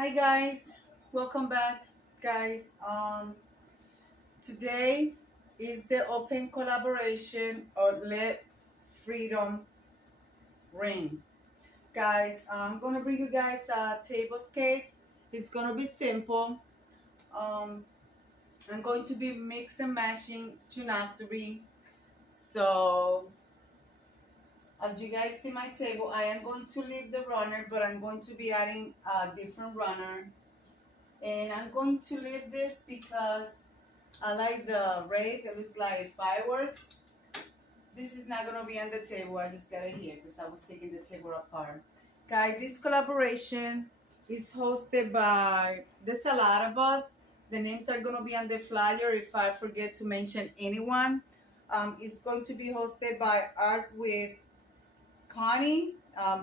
Hi guys, welcome back, guys. Today is the open collaboration of Let Freedom Ring, guys. I'm gonna bring you guys a tablescape. It's gonna be simple. Um, I'm going to be mix and matching Chinoiserie. So as you guys see my table, I am going to leave the runner, but I'm going to be adding a different runner. And I'm going to leave this because I like the ray. It looks like fireworks. This is not gonna be on the table. I just got it here because I was taking the table apart. Guys, this collaboration is hosted by, there's a lot of us. The names are gonna be on the flyer if I forget to mention anyone. It's going to be hosted by us with Connie,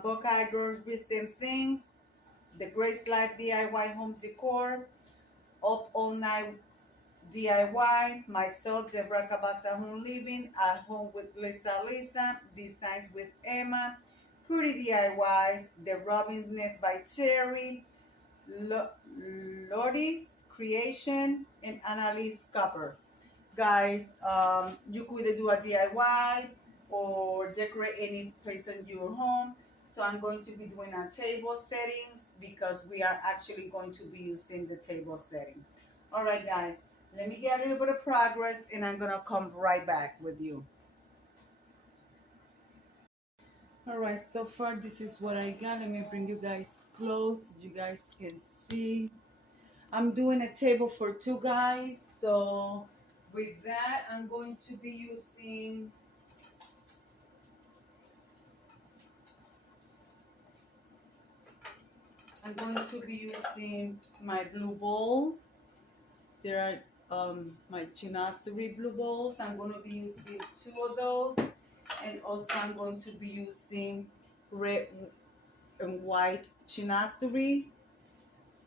Buckeye Girls Recent Things, The Grace Life DIY Home Decor, Up All Night DIY, myself, Deborah Cabasa Home Living, At Home with Lisa, Designs with Emma, Pretty DIYs, The Robin's Nest by Terry, Lottie Creation, and Annalise Copper. Guys, you could either do a DIY or decorate any place in your home. So I'm going to be doing a table settings because we are actually going to be using the table setting. All right, guys, let me get a little bit of progress and I'm gonna come right back with you. All right, so far this is what I got. Let me bring you guys close so you guys can see. I'm doing a table for two guys. So with that, I'm going to be using my blue bowls. There are my Chinoiserie blue bowls. I'm going to be using two of those. And also I'm going to be using red and white Chinoiserie.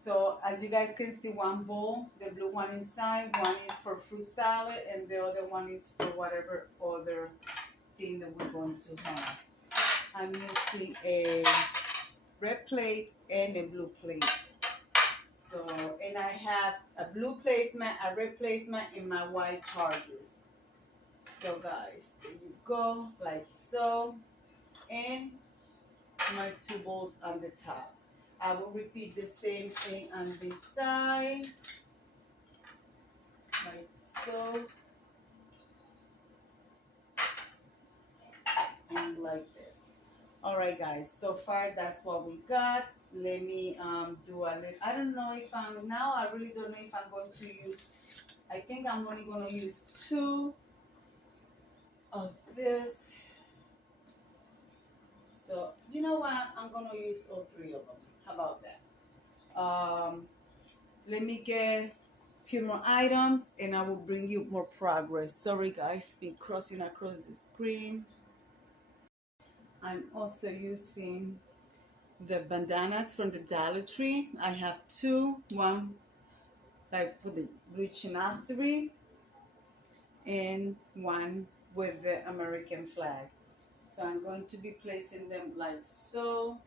So as you guys can see, one bowl, the blue one inside, one is for fruit salad, and the other one is for whatever other thing that we're going to have. I'm using a red plate and a blue plate. So, and I have a blue placement, a red placement, and my white chargers. So guys, there you go, like so. And my two bowls on the top. I will repeat the same thing on this side, like so, and like this. All right, guys, so far that's what we got. Let me do a little, I don't know if I'm, now I really don't know if I'm going to use, I think I'm only going to use two of this. So, you know what? I'm going to use all three of them. How about that? Let me get a few more items and I will bring you more progress. Sorry, guys, been crossing across the screen. I'm also using the bandanas from the Dollar Tree. I have two, one like for the blue Chinoiserie and one with the American flag. So I'm going to be placing them like so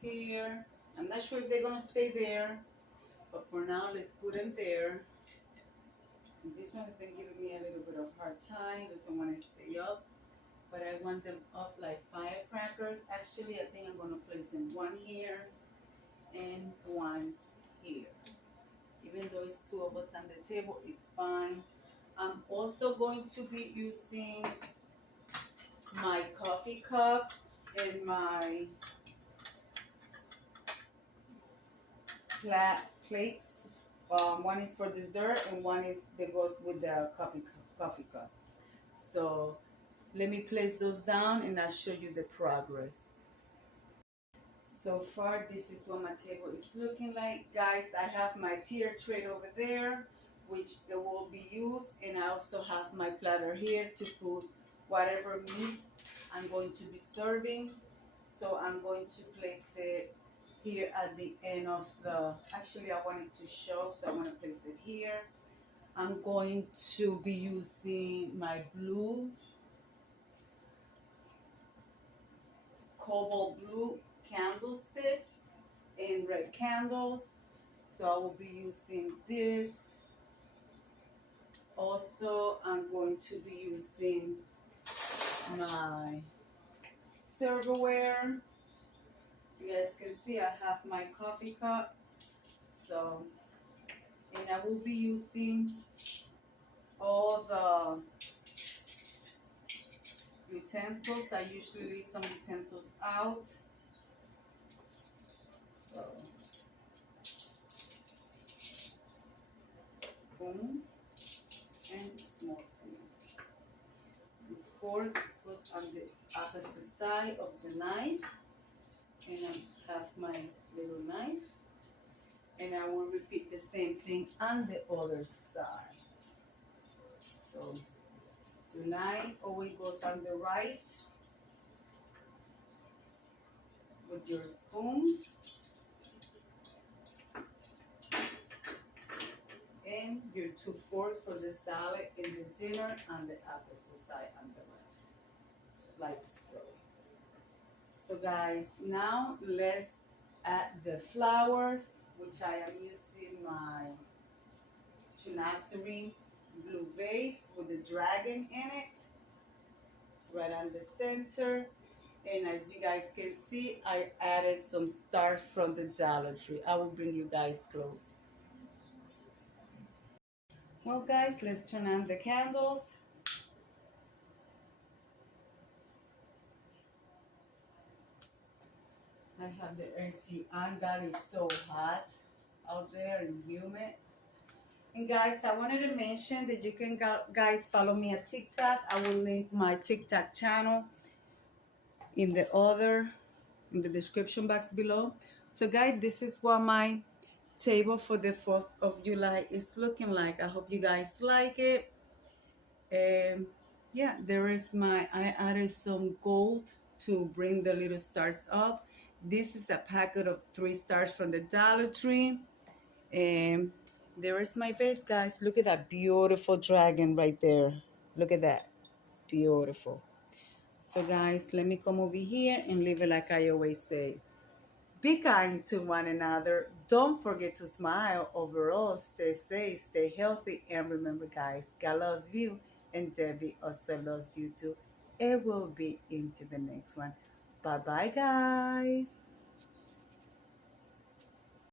here. I'm not sure if they're gonna stay there, but for now let's put them there. And this one has been giving me a little bit of hard time, doesn't want to stay up, but I want them up like firecrackers. Actually, I think I'm gonna place them one here and one here. Even though it's two of us on the table, it's fine. I'm also going to be using my coffee cups and my plates. One is for dessert and one is that goes with the coffee cup. So let me place those down and I'll show you the progress. So far, this is what my table is looking like. Guys, I have my tier tray over there, which it will be used. And I also have my platter here to put whatever meat I'm going to be serving. So I'm going to place it here at the end of the, actually I wanted to show, so I want to place it here. I'm going to be using my blue, cobalt blue candlesticks. in red candles. So I will be using this. Also, I'm going to be using my silverware. You guys can see I have my coffee cup. So, and I will be using all the utensils. I usually leave some utensils out. So, spoon and small spoon. The fork goes on the opposite side of the knife. And I have my little knife. And I will repeat the same thing on the other side. So the knife always goes on the right with your spoon. And your two forks for the salad and the dinner on the opposite side on the left. Like so. So guys, now let's add the flowers, which I am using my Chinoiserie blue vase with the dragon in it, right on the center. And as you guys can see, I added some stars from the Dollar Tree. I will bring you guys close. Well guys, let's turn on the candles. I have the AC on. God, is so hot out there and humid. And guys, I wanted to mention that you can guys follow me at TikTok. I will link my TikTok channel in the description box below. So guys, this is what my table for the 4th of July is looking like. I hope you guys like it. And yeah, there is I added some gold to bring the little stars up. This is a packet of 3 stars from the Dollar Tree. And there is my vase, guys. Look at that beautiful dragon right there. Look at that. Beautiful. So guys, let me come over here and leave it like I always say. Be kind to one another. Don't forget to smile. Overall, stay safe, stay healthy. And remember, guys, God loves you. And Debbie also loves you too. It will be into the next one. Bye-bye, guys.